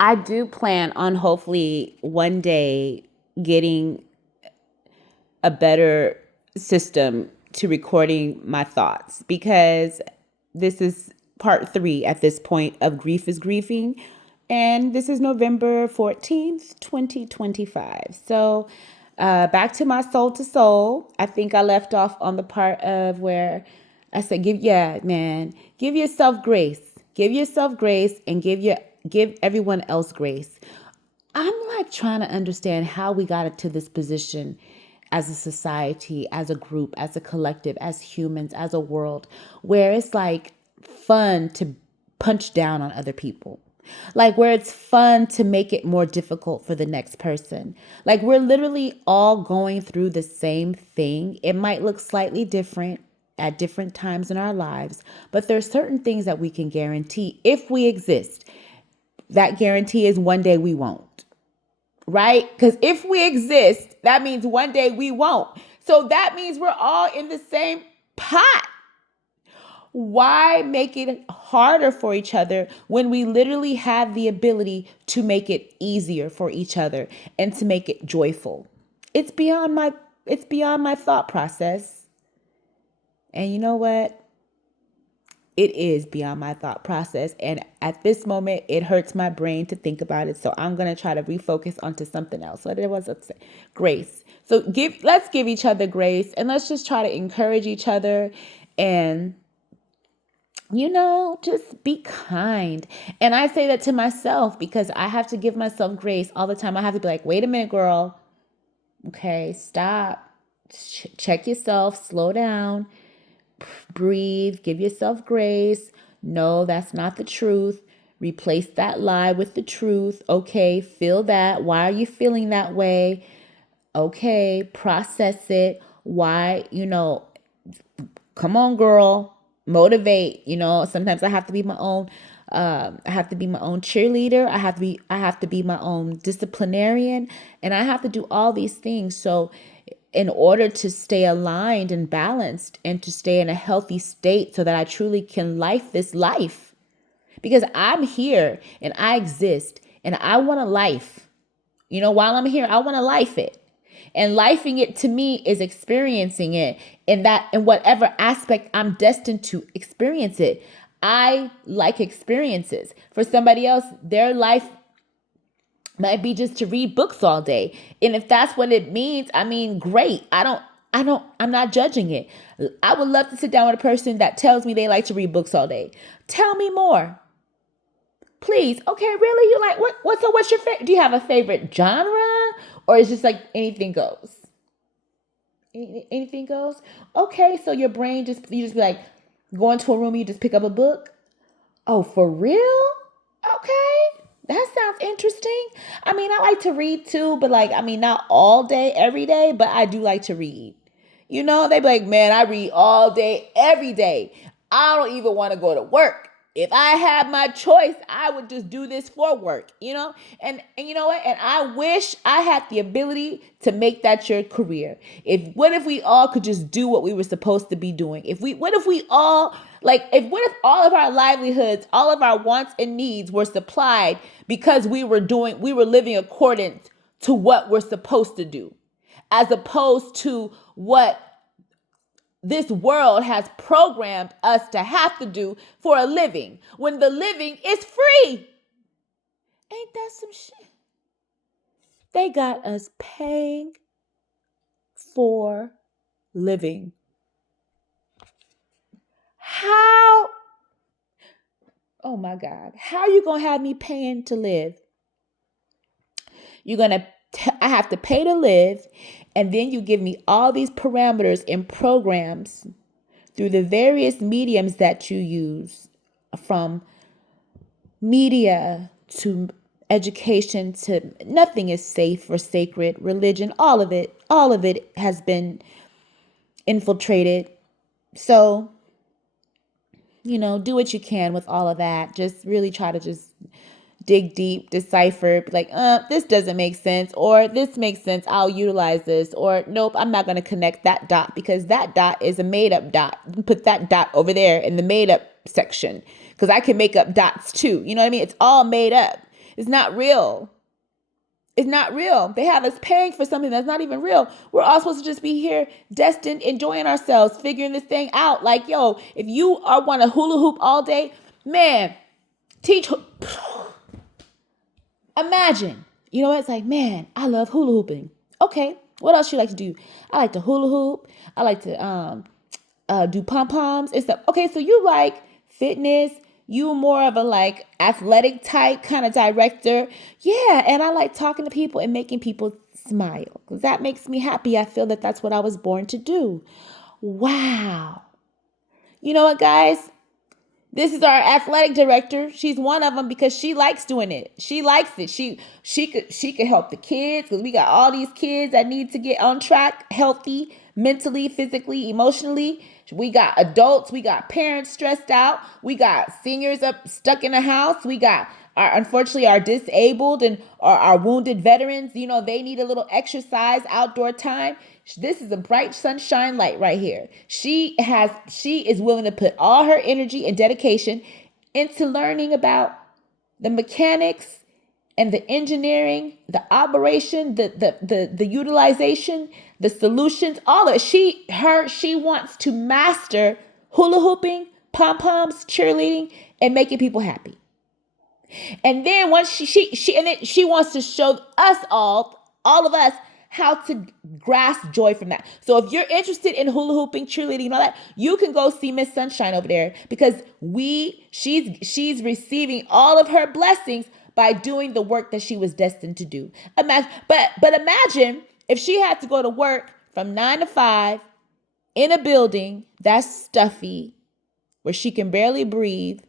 I do plan on hopefully one day getting a better system to recording my thoughts, because this is part 3 at this point of Grief is Grieving. And this is November 14th, 2025. So back to my soul to soul. I think I left off on the part of where I said, give yourself grace. Give yourself grace and give everyone else grace. I'm like trying to understand how we got into this position as a society, as a group, as a collective, as humans, as a world, where it's like fun to punch down on other people. Like where it's fun to make it more difficult for the next person. Like we're literally all going through the same thing. It might look slightly different at different times in our lives, but there's certain things that we can guarantee if we exist. That guarantee is one day we won't, right? Because if we exist, that means one day we won't. So that means we're all in the same pot. Why make it harder for each other when we literally have the ability to make it easier for each other and to make it joyful? It's beyond my thought process. And you know what? It is beyond my thought process. And at this moment, it hurts my brain to think about it. So I'm going to try to refocus onto something else. What it was, grace. So let's give each other grace, and let's just try to encourage each other, and just be kind. And I say that to myself because I have to give myself grace all the time. I have to be like, wait a minute, girl. Okay, stop. Check yourself. Slow down. Breathe. Give yourself grace. No, that's not the truth. Replace that lie with the truth. Okay, feel that. Why are you feeling that way? Okay, process it. Why, come on, girl. Motivate. Sometimes I have to be my own cheerleader. I have to be my own disciplinarian, and I have to do all these things. So in order to stay aligned and balanced and to stay in a healthy state so that I truly can life this life, because I'm here and I exist and I want a life, while I'm here, I want to life it. And lifing it to me is experiencing it in whatever aspect I'm destined to experience it. I like experiences. For somebody else, their life might be just to read books all day. And if that's what it means, I mean, great. I'm not judging it. I would love to sit down with a person that tells me they like to read books all day. Tell me more. Please. Okay, really? You like what's your favorite? Do you have a favorite genre? Or is just like anything goes? Anything goes? Okay, so your brain you just be like, go into a room, you just pick up a book? Oh, for real? Okay. That sounds interesting. I mean, I like to read too, but not all day, every day, but I do like to read. They be like, man, I read all day, every day. I don't even want to go to work. If I had my choice, I would just do this for work, and you know what? And I wish I had the ability to make that your career. What if we all could just do what we were supposed to be doing? What if all of our livelihoods, all of our wants and needs were supplied because we were living according to what we're supposed to do, as opposed to what this world has programmed us to have to do for a living, when the living is free. Ain't that some shit? They got us paying for living. How? Oh my God. How are you going to have me paying to live? I have to pay to live, and then you give me all these parameters and programs through the various mediums that you use, from media to education to nothing is safe or sacred, religion, all of it has been infiltrated. So, do what you can with all of that. Just really try to just dig deep, decipher, this doesn't make sense, or this makes sense, I'll utilize this, or nope, I'm not going to connect that dot because that dot is a made up dot. Put that dot over there in the made up section because I can make up dots too. You know what I mean? It's all made up. It's not real. It's not real. They have us paying for something that's not even real. We're all supposed to just be here, destined, enjoying ourselves, figuring this thing out. Like, yo, if you are want to hula hoop all day, man, teach. Imagine. You know what? It's like, man, I love hula hooping. Okay, what else you like to do? I like to hula hoop. I like to do pom poms and stuff. Okay, so you like fitness. You more of a like athletic type kind of director. Yeah, and I like talking to people and making people smile because that makes me happy. I feel that that's what I was born to do. Wow. You know what, guys? This is our athletic director. She's one of them because she likes doing it. She likes it. She could help the kids because we got all these kids that need to get on track, healthy, mentally, physically, emotionally. We got adults. We got parents stressed out. We got seniors up stuck in the house. We got unfortunately our disabled and our wounded veterans. You know, they need a little exercise, outdoor time. This is a bright sunshine light right here. She is willing to put all her energy and dedication into learning about the mechanics and the engineering, the operation, the utilization, the solutions, all of it. She wants to master hula hooping, pom-poms, cheerleading, and making people happy. And then once she wants to show us all of us, how to grasp joy from that. So if you're interested in hula hooping, cheerleading, and all that, you can go see Miss Sunshine over there because she's receiving all of her blessings by doing the work that she was destined to do. But imagine if she had to go to work from 9 to 5 in a building that's stuffy, where she can barely breathe,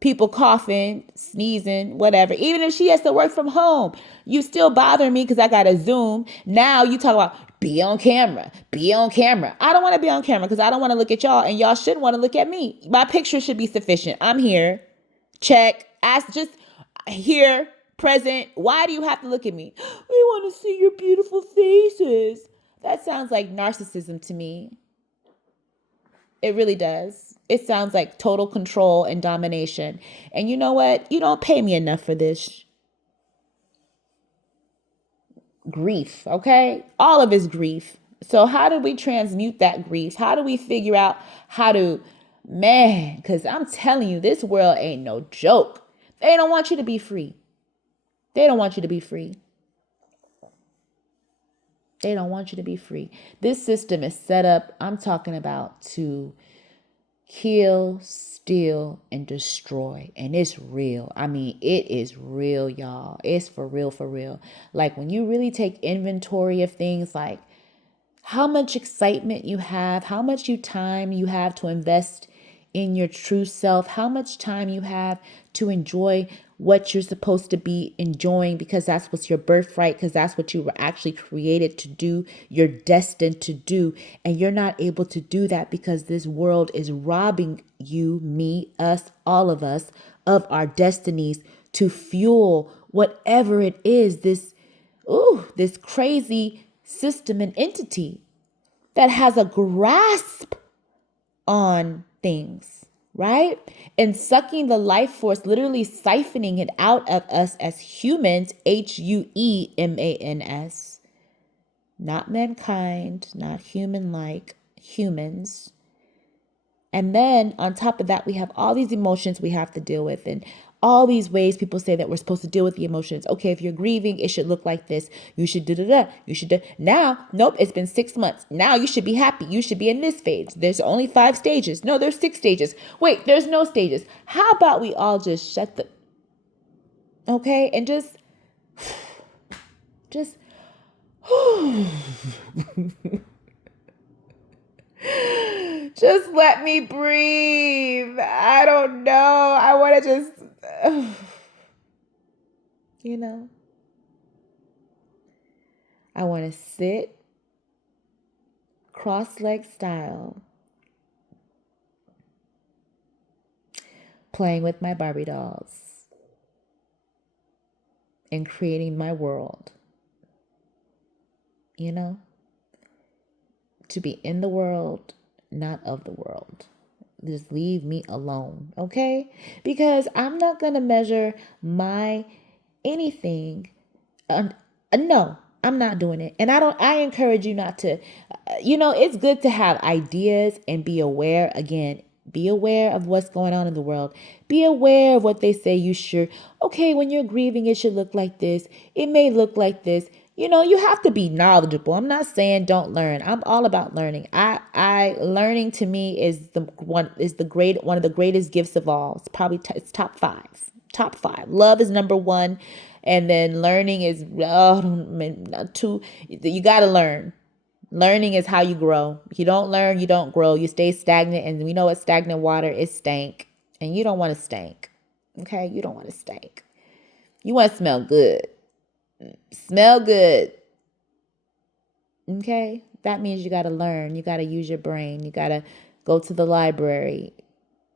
people coughing, sneezing, whatever. Even if she has to work from home, you still bother me because I got to Zoom. Now you talk about be on camera, be on camera. I don't want to be on camera because I don't want to look at y'all and y'all shouldn't want to look at me. My picture should be sufficient. I'm here. Check. Ask just here, present. Why do you have to look at me? We want to see your beautiful faces. That sounds like narcissism to me. It really does. It sounds like total control and domination. And you know what? You don't pay me enough for this grief, okay? All of it's grief. So how do we transmute that grief? How do we figure out how to, man, because I'm telling you, this world ain't no joke. They don't want you to be free. They don't want you to be free. They don't want you to be free. This system is set up, I'm talking about, to kill, steal, and destroy. And it's real. I mean, it is real, y'all. It's for real, for real. Like when you really take inventory of things like how much excitement you have, how much time you have to invest in your true self, how much time you have to enjoy what you're supposed to be enjoying because that's what's your birthright, because that's what you were actually created to do, you're destined to do, and you're not able to do that because this world is robbing you, me, us, all of us, of our destinies to fuel whatever it is, this crazy system and entity that has a grasp on things, right? And sucking the life force, literally siphoning it out of us as humans, HUEMANS, not mankind, not human-like, humans. And then on top of that, we have all these emotions we have to deal with and all these ways people say that we're supposed to deal with the emotions. Okay, if you're grieving, it should look like this. You should da-da-da. You should do. Now, nope, it's been 6 months. Now you should be happy. You should be in this phase. There's only 5 stages. No, there's 6 stages. Wait, there's no stages. How about we all just shut the... Okay, and just just let me breathe. I don't know. I want to just, I want to sit cross-leg style, playing with my Barbie dolls and creating my world, to be in the world, not of the world. Just leave me alone, okay? Because I'm not going to measure my anything, no, I'm not doing it. And I encourage you not to, it's good to have ideas and be aware. Again, be aware of what's going on in the world. Be aware of what they say you should. Okay, when you're grieving, it should look like this. It may look like this. You have to be knowledgeable. I'm not saying don't learn. I'm all about learning. I learning to me is one of the greatest gifts of all. It's probably it's top 5. Top 5. Love is number 1, and then learning is not two. You got to learn. Learning is how you grow. If you don't learn, you don't grow. You stay stagnant, and we know what stagnant water is stank, and you don't want to stink. Okay, you don't want to stink. You want to smell good. Smell good. Okay, that means you got to learn. You got to use your brain. You got to go to the library.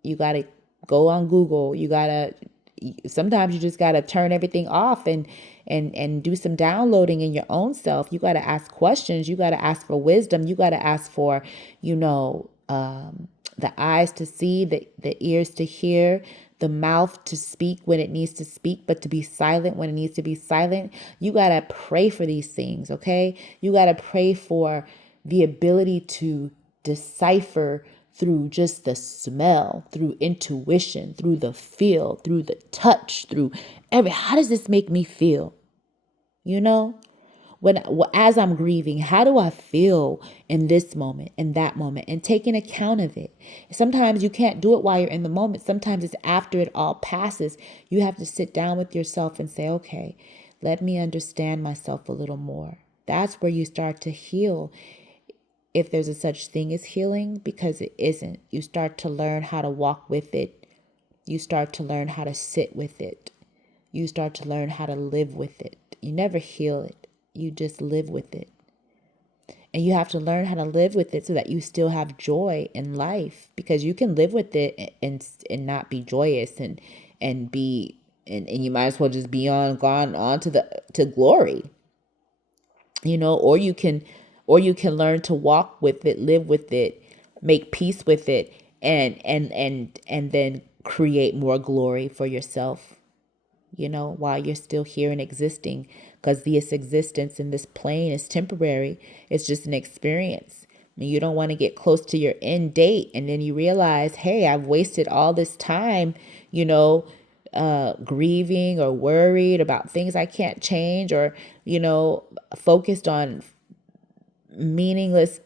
You got to go on Google. Sometimes you just got to turn everything off and do some downloading in your own self. You got to ask questions. You got to ask for wisdom. You got to ask for, the eyes to see, the ears to hear, the mouth to speak when it needs to speak, but to be silent when it needs to be silent. You got to pray for these things, okay? You got to pray for the ability to decipher through just the smell, through intuition, through the feel, through the touch, through how does this make me feel? As I'm grieving, how do I feel in this moment, in that moment, and taking account of it? Sometimes you can't do it while you're in the moment. Sometimes it's after it all passes. You have to sit down with yourself and say, okay, let me understand myself a little more. That's where you start to heal. If there's a such thing as healing, because it isn't. You start to learn how to walk with it. You start to learn how to sit with it. You start to learn how to live with it. You never heal it. You just live with it. And you have to learn how to live with it so that you still have joy in life, because you can live with it and not be joyous and be and you might as well just be gone on to glory. Or you can learn to walk with it, live with it, make peace with it, and then create more glory for yourself, while you're still here and existing, because this existence in this plane is temporary. It's just an experience. And you don't want to get close to your end date and then you realize, hey, I've wasted all this time, grieving or worried about things I can't change, or, focused on meaningless,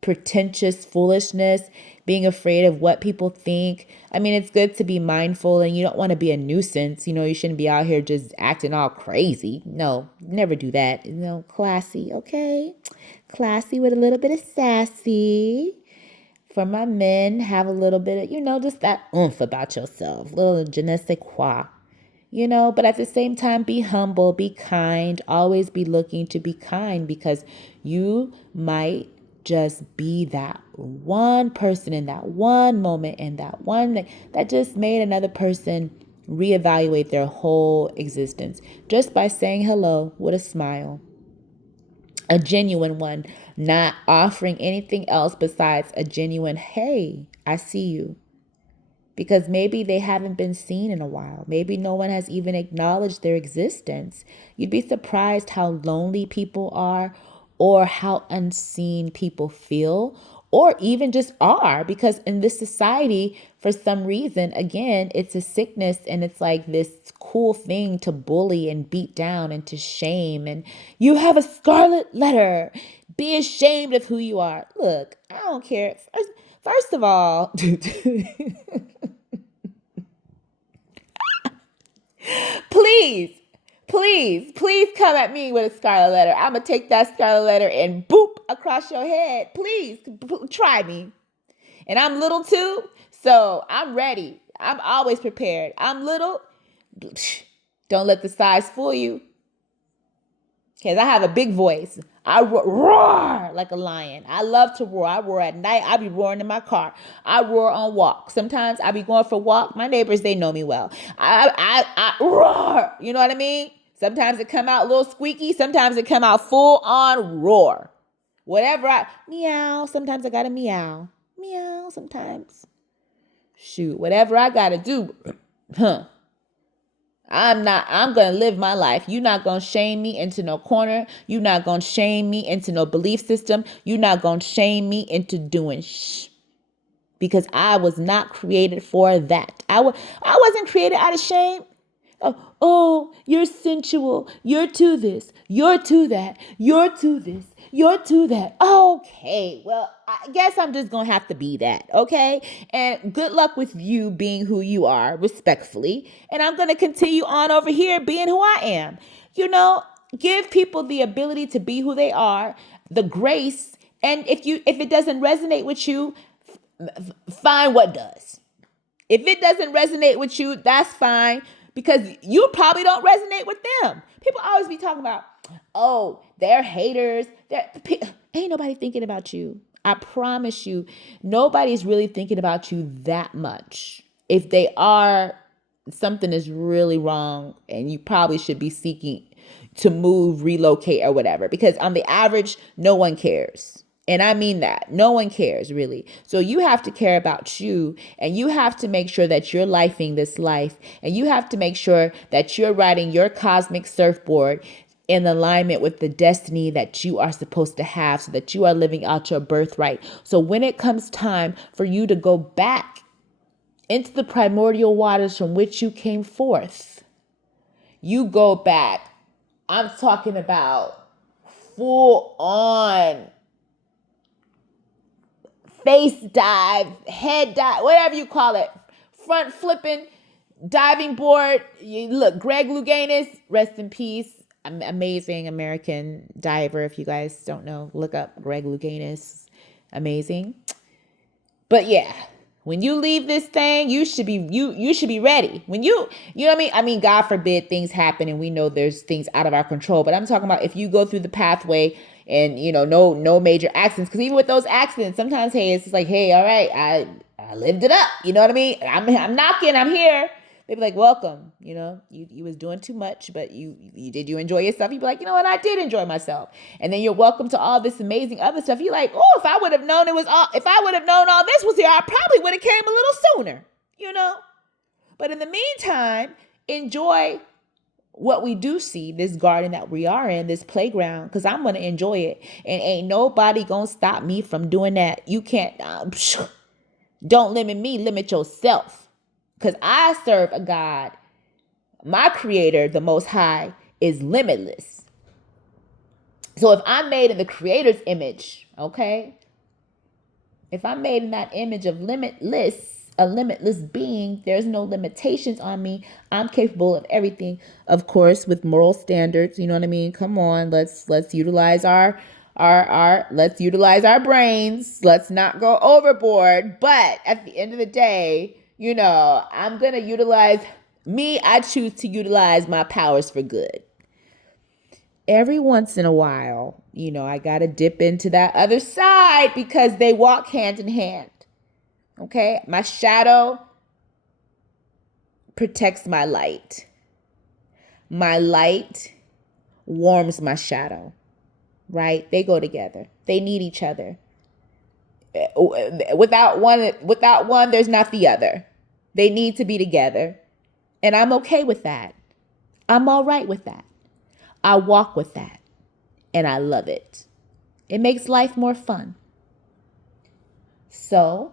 pretentious foolishness, being afraid of what people think. I mean, it's good to be mindful, and you don't want to be a nuisance. You shouldn't be out here just acting all crazy. No, never do that. Classy, okay? Classy with a little bit of sassy. For my men, have a little bit of, just that oomph about yourself, little je ne sais quoi. But at the same time, be humble, be kind, always be looking to be kind, because you might just be that one person in that one moment, and that one that just made another person reevaluate their whole existence just by saying hello with a smile. A genuine one, not offering anything else besides a genuine, hey, I see you. Because maybe they haven't been seen in a while. Maybe no one has even acknowledged their existence. You'd be surprised how lonely people are, or how unseen people feel, or even just are. Because in this society, for some reason, again, it's a sickness, and it's like this cool thing to bully and beat down and to shame. And you have a scarlet letter. Be ashamed of who you are. Look, I don't care. First of all, please, please come at me with a scarlet letter. I'm going to take that scarlet letter and boop across your head. Please try me. And I'm little too, so I'm ready. I'm always prepared. I'm little. Don't let the size fool you. Because I have a big voice. I roar like a lion. I love to roar. I roar at night. I be roaring in my car. I roar on walk. Sometimes I be going for a walk. My neighbors, they know me well. I roar. You know what I mean? Sometimes it come out a little squeaky. Sometimes it come out full on roar. Meow. Sometimes I gotta meow. Meow sometimes. Shoot, whatever I gotta do. I'm going to live my life. You're not going to shame me into no corner. You're not going to shame me into no belief system. You're not going to shame me into doing because I was not created for that. I wasn't created out of shame. Oh, you're sensual. You're to this. You're to that. You're to this. You're to that. Okay, well, I guess I'm just going to have to be that, okay? And good luck with you being who you are, respectfully. And I'm going to continue on over here being who I am. Give people the ability to be who they are, the grace. And if it doesn't resonate with you, find what does. If it doesn't resonate with you, that's fine because you probably don't resonate with them. People always be talking about, oh, they're haters. Ain't nobody thinking about you. I promise you, nobody's really thinking about you that much. If they are, something is really wrong and you probably should be seeking to move, relocate, or whatever. Because on the average, no one cares. And I mean that. No one cares, really. So you have to care about you, and you have to make sure that you're lifing this life, and you have to make sure that you're riding your cosmic surfboard in alignment with the destiny that you are supposed to have, so that you are living out your birthright. So when it comes time for you to go back into the primordial waters from which you came forth, you go back. I'm talking about full on face dive, head dive, whatever you call it, front flipping, diving board. Look, Greg Louganis, rest in peace. Amazing American diver. If you guys don't know, look up Greg Louganis. Amazing. But yeah, when you leave this thing, you should be ready. When you know what I mean? I mean, God forbid things happen and we know there's things out of our control. But I'm talking about if you go through the pathway and no major accidents. Because even with those accidents, sometimes it's just like, hey, all right, I lived it up. You know what I mean? I'm knocking, I'm here. They'd be like, welcome. You was doing too much, but you enjoy yourself? You'd be like, you know what? I did enjoy myself. And then you're welcome to all this amazing other stuff. You're like, oh, if I would have known all this was here, I probably would have came a little sooner. But in the meantime, enjoy what we do see, this garden that we are in, this playground, because I'm going to enjoy it. And ain't nobody going to stop me from doing that. You can't, don't limit me, limit yourself. Because I serve a God, my creator, the Most High, is limitless. So if I'm made in the creator's image, okay? If I'm made in that image of a limitless being, there's no limitations on me. I'm capable of everything, of course, with moral standards. You know what I mean? Come on, let's utilize our let's utilize our brains. Let's not go overboard. But at the end of the day, I'm going to utilize me. I choose to utilize my powers for good. Every once in a while, I got to dip into that other side because they walk hand in hand. Okay? My shadow protects my light. My light warms my shadow. Right? They go together. They need each other. Without one, there's not the other. They need to be together. And I'm okay with that. I'm all right with that. I walk with that. And I love it. It makes life more fun. So,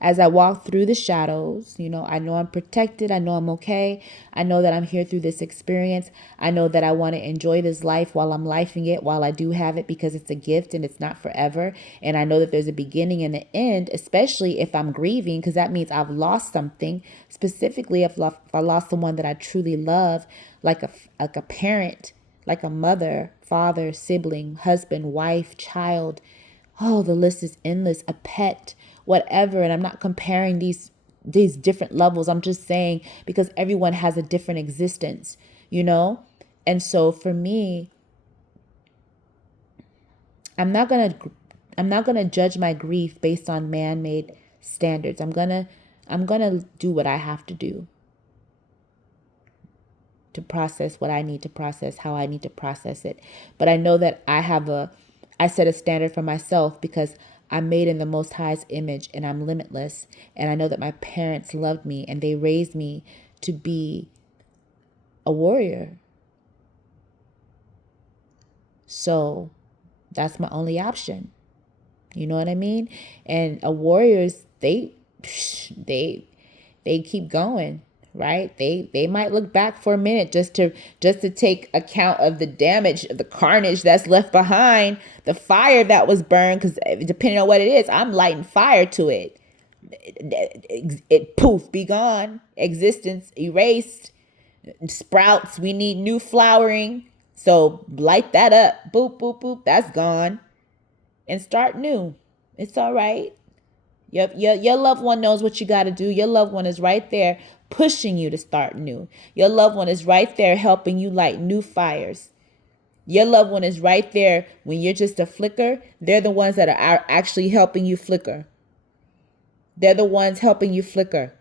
as I walk through the shadows, I know I'm protected. I know I'm okay. I know that I'm here through this experience. I know that I want to enjoy this life while I'm lifing it, while I do have it, because it's a gift and it's not forever. And I know that there's a beginning and an end, especially if I'm grieving, because that means I've lost something. Specifically, if I lost someone that I truly love, like a parent, like a mother, father, sibling, husband, wife, child. Oh, the list is endless. A pet, whatever. And I'm not comparing these different levels. I'm just saying because everyone has a different existence, And so for me, I'm not gonna judge my grief based on man-made standards. I'm gonna do what I have to do to process what I need to process, how I need to process it. But I know that I set a standard for myself because I'm made in the Most High's image and I'm limitless. And I know that my parents loved me and they raised me to be a warrior. So that's my only option. You know what I mean? And warriors, they keep going, right? They might look back for a minute just to take account of the damage, the carnage that's left behind, the fire that was burned. Because depending on what it is, I'm lighting fire to it. It poof, be gone. Existence erased. Sprouts, we need new flowering. So light that up. Boop, boop, boop. That's gone. And start new. It's all right. Your loved one knows what you got to do. Your loved one is right there pushing you to start new. Your loved one is right there helping you light new fires. Your loved one is right there when you're just a flicker. They're the ones that are actually helping you flicker. They're the ones helping you flicker.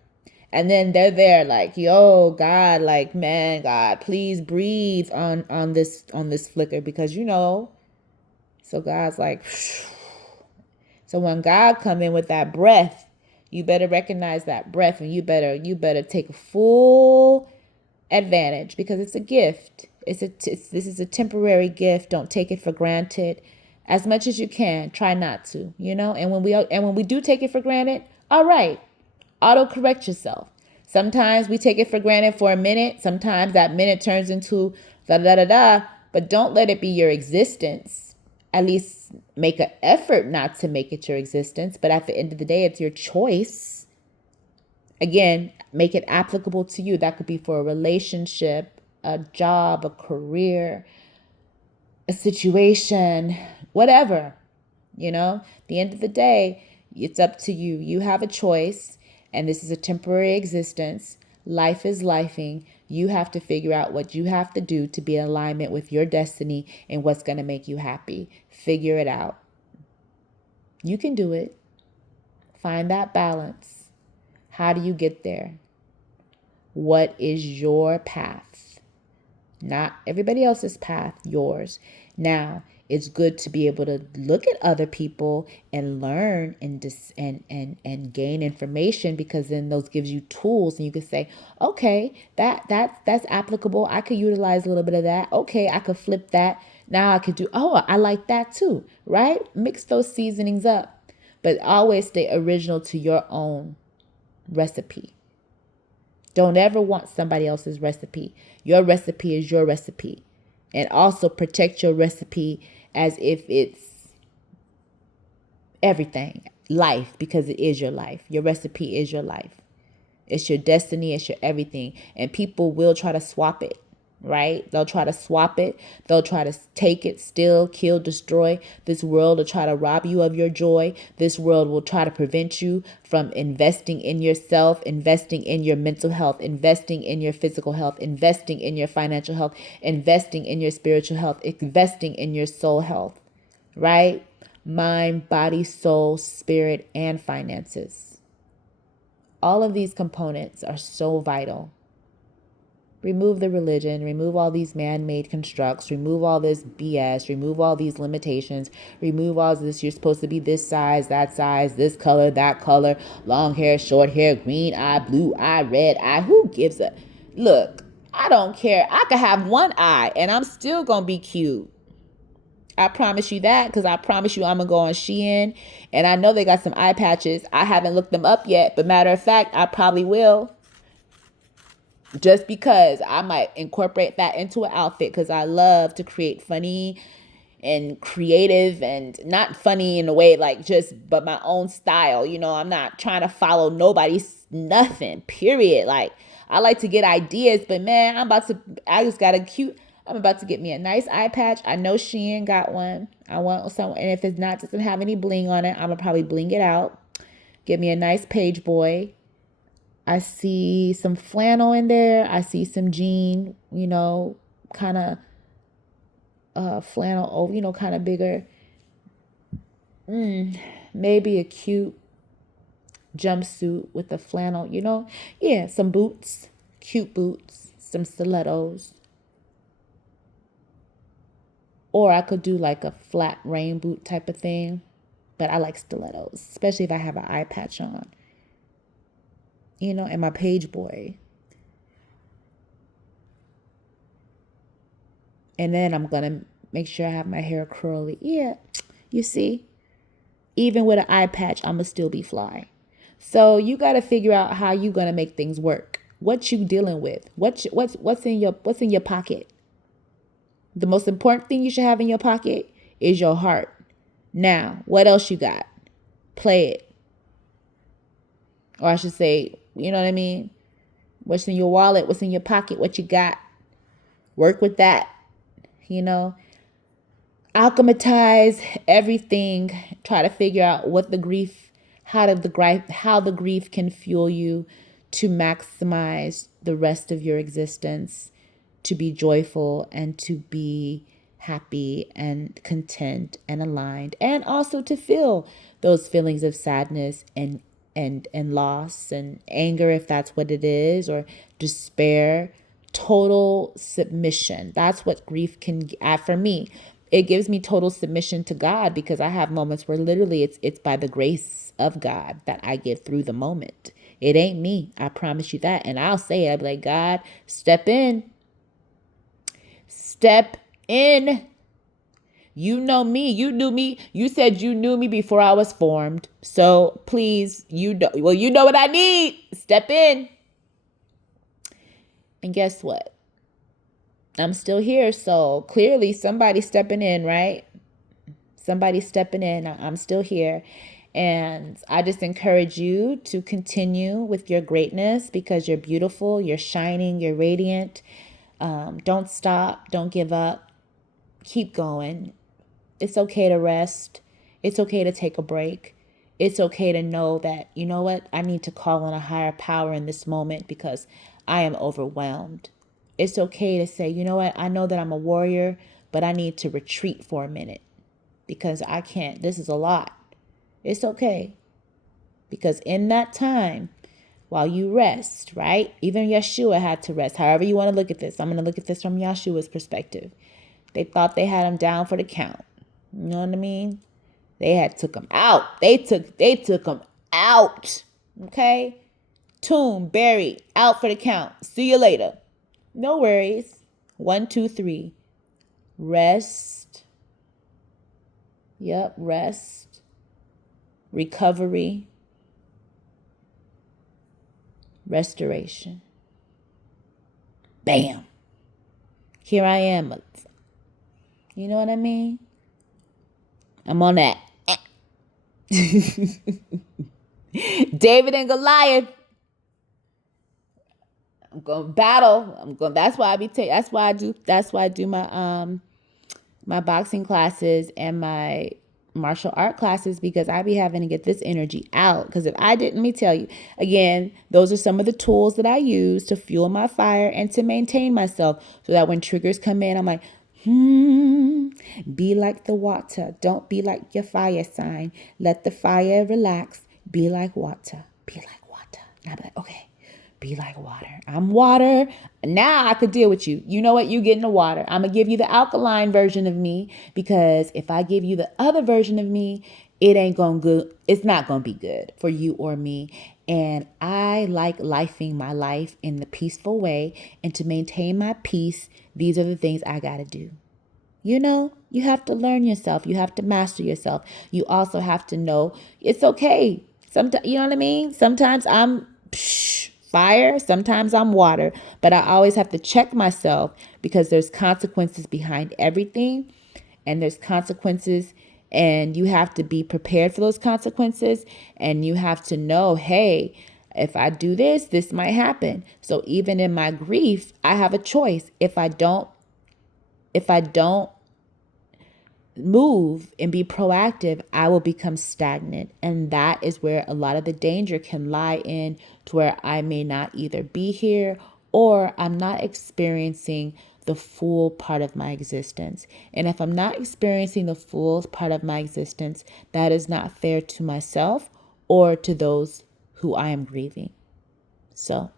And then they're there like, yo, God, like, man, God, please breathe on this flicker, because so God's like, phew. So when God come in with that breath, you better recognize that breath, and you better take full advantage, because it's a gift. This is a temporary gift. Don't take it for granted. As much as you can, try not to, And when we do take it for granted, all right, auto correct yourself. Sometimes we take it for granted for a minute. Sometimes that minute turns into da da da da. But don't let it be your existence. At least make an effort not to make it your existence. But at the end of the day, it's your choice. Again, make it applicable to you. That could be for a relationship, a job, a career, a situation, whatever. The end of the day, it's up to you. You have a choice, and this is a temporary existence. Life is lifing. You have to figure out what you have to do to be in alignment with your destiny and what's going to make you happy. Figure it out. You can do it. Find that balance. How do you get there? What is your path? Not everybody else's path, yours. Now, it's good to be able to look at other people and learn and gain information, because then those gives you tools, and you can say, okay, that's applicable. I could utilize a little bit of that. Okay, I could flip that. Now I could do, I like that too, right? Mix those seasonings up, but always stay original to your own recipe. Don't ever want somebody else's recipe. Your recipe is your recipe. And also protect your recipe as if it's everything, life, because it is your life. Your recipe is your life. It's your destiny. It's your everything. And people will try to swap it, right? They'll try to swap it. They'll try to take it, steal, kill, destroy. This world will try to rob you of your joy. This world will try to prevent you from investing in yourself, investing in your mental health, investing in your physical health, investing in your financial health, investing in your spiritual health, investing in your soul health, right? Mind, body, soul, spirit, and finances. All of these components are so vital. Remove the religion, remove all these man-made constructs, remove all this BS, remove all these limitations, remove all this, you're supposed to be this size, this color, that color, long hair, short hair, green eye, blue eye, red eye. Who gives a... Look, I don't care. I could have one eye and I'm still going to be cute. I promise you that, because I promise you I'm going to go on Shein, and I know they got some eye patches. I haven't looked them up yet, but matter of fact, I probably will. Just because I might incorporate that into an outfit, because I love to create funny and creative, and not funny in a way like but my own style. I'm not trying to follow nobody's nothing, period. Like, I like to get ideas, but man, I'm about to get me a nice eye patch. I know Shein got one. I want some, and if it's not, doesn't have any bling on it, I'm gonna probably bling it out. Get me a nice page boy. I see some flannel in there. I see some jean, kind of flannel, kind of bigger. Maybe a cute jumpsuit with a flannel, Yeah, some boots, cute boots, some stilettos. Or I could do like a flat rain boot type of thing. But I like stilettos, especially if I have an eye patch on. And my page boy. And then I'm going to make sure I have my hair curly. Yeah, you see, even with an eye patch, I'm going to still be fly. So you got to figure out how you going to make things work. What you dealing with? What's in your pocket? The most important thing you should have in your pocket is your heart. Now, what else you got? Play it. Or I should say, you know what I mean? What's in your wallet? What's in your pocket? What you got? Work with that. You know, alchemize everything. Try to figure out what the grief, how the grief can fuel you to maximize the rest of your existence, to be joyful and to be happy and content and aligned, and also to feel those feelings of sadness and loss and anger, if that's what it is, or despair. Total submission. That's what grief can add for me. It gives me total submission to God, because I have moments where literally it's by the grace of God that I get through the moment. It ain't me. I promise you that. And I'll say it. I'll be like, God, step in. Step in. You know me. You knew me. You said you knew me before I was formed. So please, you know what I need. Step in. And guess what? I'm still here. So clearly somebody's stepping in, right? Somebody's stepping in. I'm still here. And I just encourage you to continue with your greatness, because you're beautiful, you're shining, you're radiant. Don't stop. Don't give up. Keep going. It's okay to rest. It's okay to take a break. It's okay to know that, you know what, I need to call on a higher power in this moment because I am overwhelmed. It's okay to say, you know what, I know that I'm a warrior, but I need to retreat for a minute because I can't. This is a lot. It's okay. Because in that time, while you rest, right? Even Yeshua had to rest. However you want to look at this. I'm going to look at this from Yeshua's perspective. They thought they had him down for the count. You know what I mean? They had took him out. They took him out. Okay? Tomb, buried, out for the count. See you later. No worries. 1, 2, 3. Rest. Yep, rest. Recovery. Restoration. Bam. Here I am. You know what I mean? I'm on that. David and Goliath. I'm gonna battle. That's why I do my boxing classes and my martial art classes, because I be having to get this energy out. Because if I didn't, let me tell you again, those are some of the tools that I use to fuel my fire and to maintain myself, so that when triggers come in, I'm like, be like the water. Don't be like your fire sign. Let the fire relax. Be like water. Be like water. And I'll be like, okay, be like water. I'm water. Now I could deal with you. You know what? You get in the water. I'm going to give you the alkaline version of me, because if I give you the other version of me, it's not going to be good for you or me. And I like lifing my life in the peaceful way. And to maintain my peace, these are the things I got to do. You know, you have to learn yourself. You have to master yourself. You also have to know it's okay. Sometimes, you know what I mean? Sometimes I'm fire. Sometimes I'm water. But I always have to check myself, because there's consequences behind everything. And there's consequences, and you have to be prepared for those consequences. And you have to know, hey, if I do this, this might happen. So even in my grief, I have a choice. If I don't move and be proactive, I will become stagnant. And that is where a lot of the danger can lie in, to where I may not either be here, or I'm not experiencing the full part of my existence. And if I'm not experiencing the full part of my existence, that is not fair to myself or to those who I am grieving. So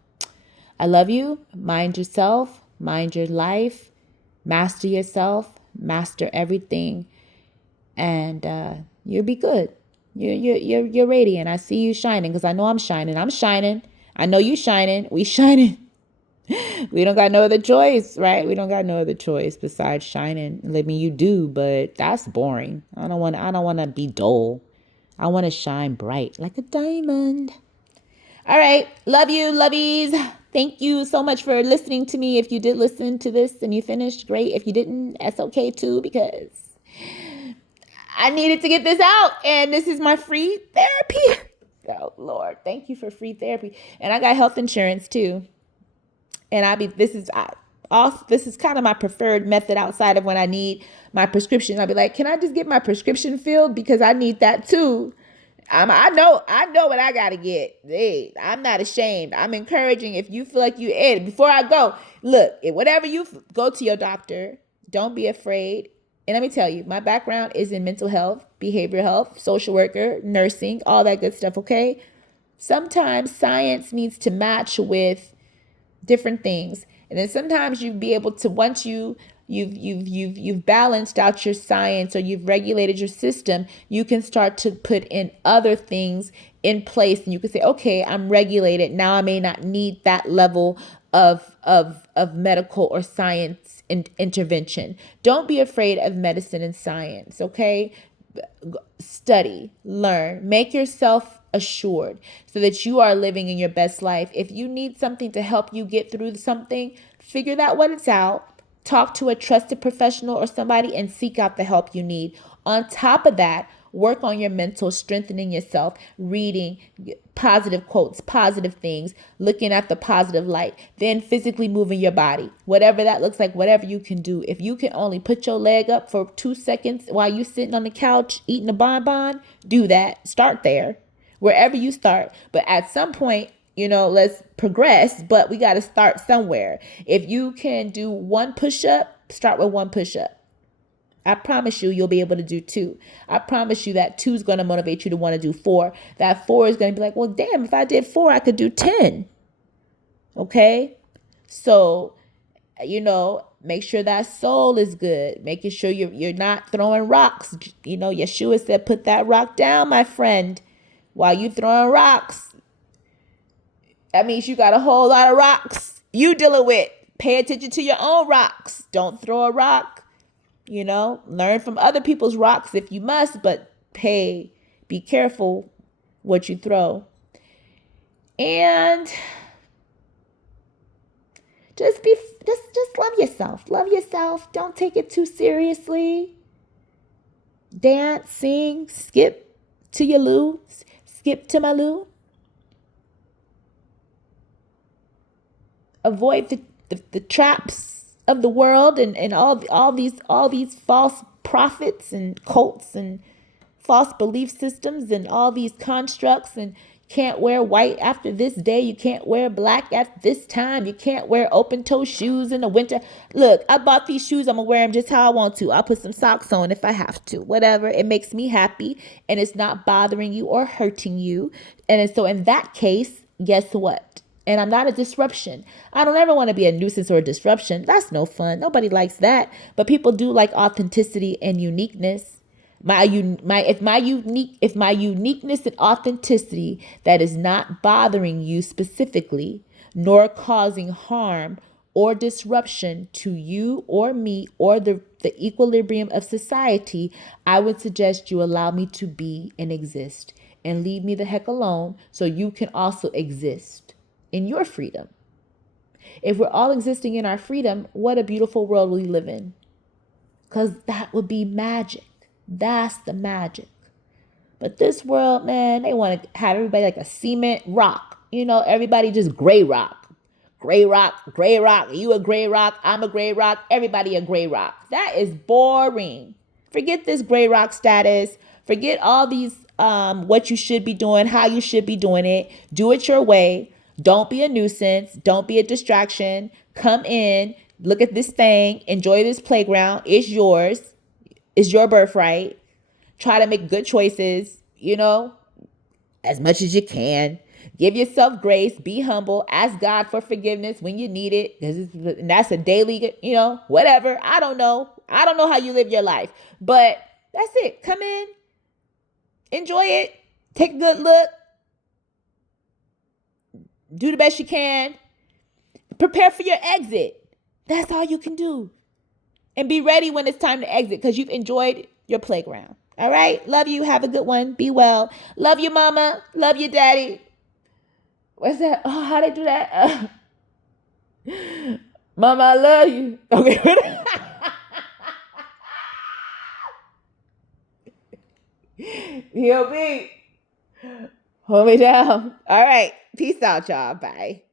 I love you. Mind yourself. Mind your life. Master yourself. Master everything, and you'll be good. You're radiant. I see you shining, because I know I'm shining. I'm shining. I know you shining. We shining. We don't got no other choice, right? We don't got no other choice besides shining. I mean, you do, but that's boring. I don't want to be dull. I want to shine bright like a diamond. All right. Love you, lovies. Thank you so much for listening to me. If you did listen to this and you finished, great. If you didn't, that's okay too, because I needed to get this out. And this is my free therapy. Oh, Lord. Thank you for free therapy. And I got health insurance too. And this is kind of my preferred method outside of when I need my prescription. I'll be like, can I just get my prescription filled? Because I need that too. I know what I gotta get. Hey, I'm not ashamed. I'm encouraging. If you feel like before I go, look, whatever go to your doctor. Don't be afraid. And let me tell you, my background is in mental health, behavioral health, social worker, nursing, all that good stuff. Okay. Sometimes science needs to match with different things, and then sometimes you'll be able to, once you've balanced out your science or you've regulated your system, you can start to put in other things in place, and you can say, okay, I'm regulated now. I may not need that level of medical or science intervention. Don't be afraid of medicine and science. Okay, study, learn, make yourself assured so that you are living in your best life. If you need something to help you get through something, figure that what it's out. Talk to a trusted professional or somebody and seek out the help you need. On top of that, work on your mental, strengthening yourself, reading positive quotes, positive things, looking at the positive light, then physically moving your body, whatever that looks like, whatever you can do. If you can only put your leg up for 2 seconds while you're sitting on the couch eating a bonbon, do that. Start there, wherever you start. But at some point, let's progress, but we got to start somewhere. If you can do 1 push-up, start with 1 push-up. I promise you'll be able to do 2. I promise you that 2 is going to motivate you to want to do 4. That 4 is going to be like, well, damn, if I did 4, I could do 10. Okay? So, make sure that soul is good. Making sure you're not throwing rocks. Yeshua said, put that rock down, my friend. While you throwing rocks, that means you got a whole lot of rocks you dealing with. Pay attention to your own rocks. Don't throw a rock. Learn from other people's rocks if you must, but be careful what you throw. And just love yourself. Love yourself. Don't take it too seriously. Dance, sing, skip to your loo. Skip to my loo. Avoid the traps of the world and all these false prophets and cults and false belief systems and all these constructs. And can't wear white after this day. You can't wear black at this time. You can't wear open-toe shoes in the winter. Look, I bought these shoes. I'm going to wear them just how I want to. I'll put some socks on if I have to. Whatever. It makes me happy, and it's not bothering you or hurting you. And so in that case, guess what? And I'm not a disruption. I don't ever want to be a nuisance or a disruption. That's no fun. Nobody likes that. But people do like authenticity and uniqueness. If my uniqueness and authenticity that is not bothering you specifically, nor causing harm or disruption to you or me or the equilibrium of society, I would suggest you allow me to be and exist and leave me the heck alone so you can also exist in your freedom. If we're all existing in our freedom, what a beautiful world we live in. Because that would be magic. That's the magic. But this world, man, they want to have everybody like a cement rock. Everybody just gray rock. Gray rock, gray rock. You a gray rock, I'm a gray rock, everybody a gray rock. That is boring. Forget this gray rock status. Forget all these what you should be doing, how you should be doing it. Do it your way. Don't be a nuisance. Don't be a distraction. Come in, look at this thing, enjoy this playground. It's yours. It's your birthright. Try to make good choices, as much as you can. Give yourself grace. Be humble. Ask God for forgiveness when you need it. And that's a daily, whatever. I don't know. I don't know how you live your life. But that's it. Come in. Enjoy it. Take a good look. Do the best you can. Prepare for your exit. That's all you can do. And be ready when it's time to exit because you've enjoyed your playground. All right? Love you. Have a good one. Be well. Love you, mama. Love you, daddy. What's that? Oh, how they do that? Mama, I love you. Okay. He'll be. Hold me down. All right. Peace out, y'all. Bye.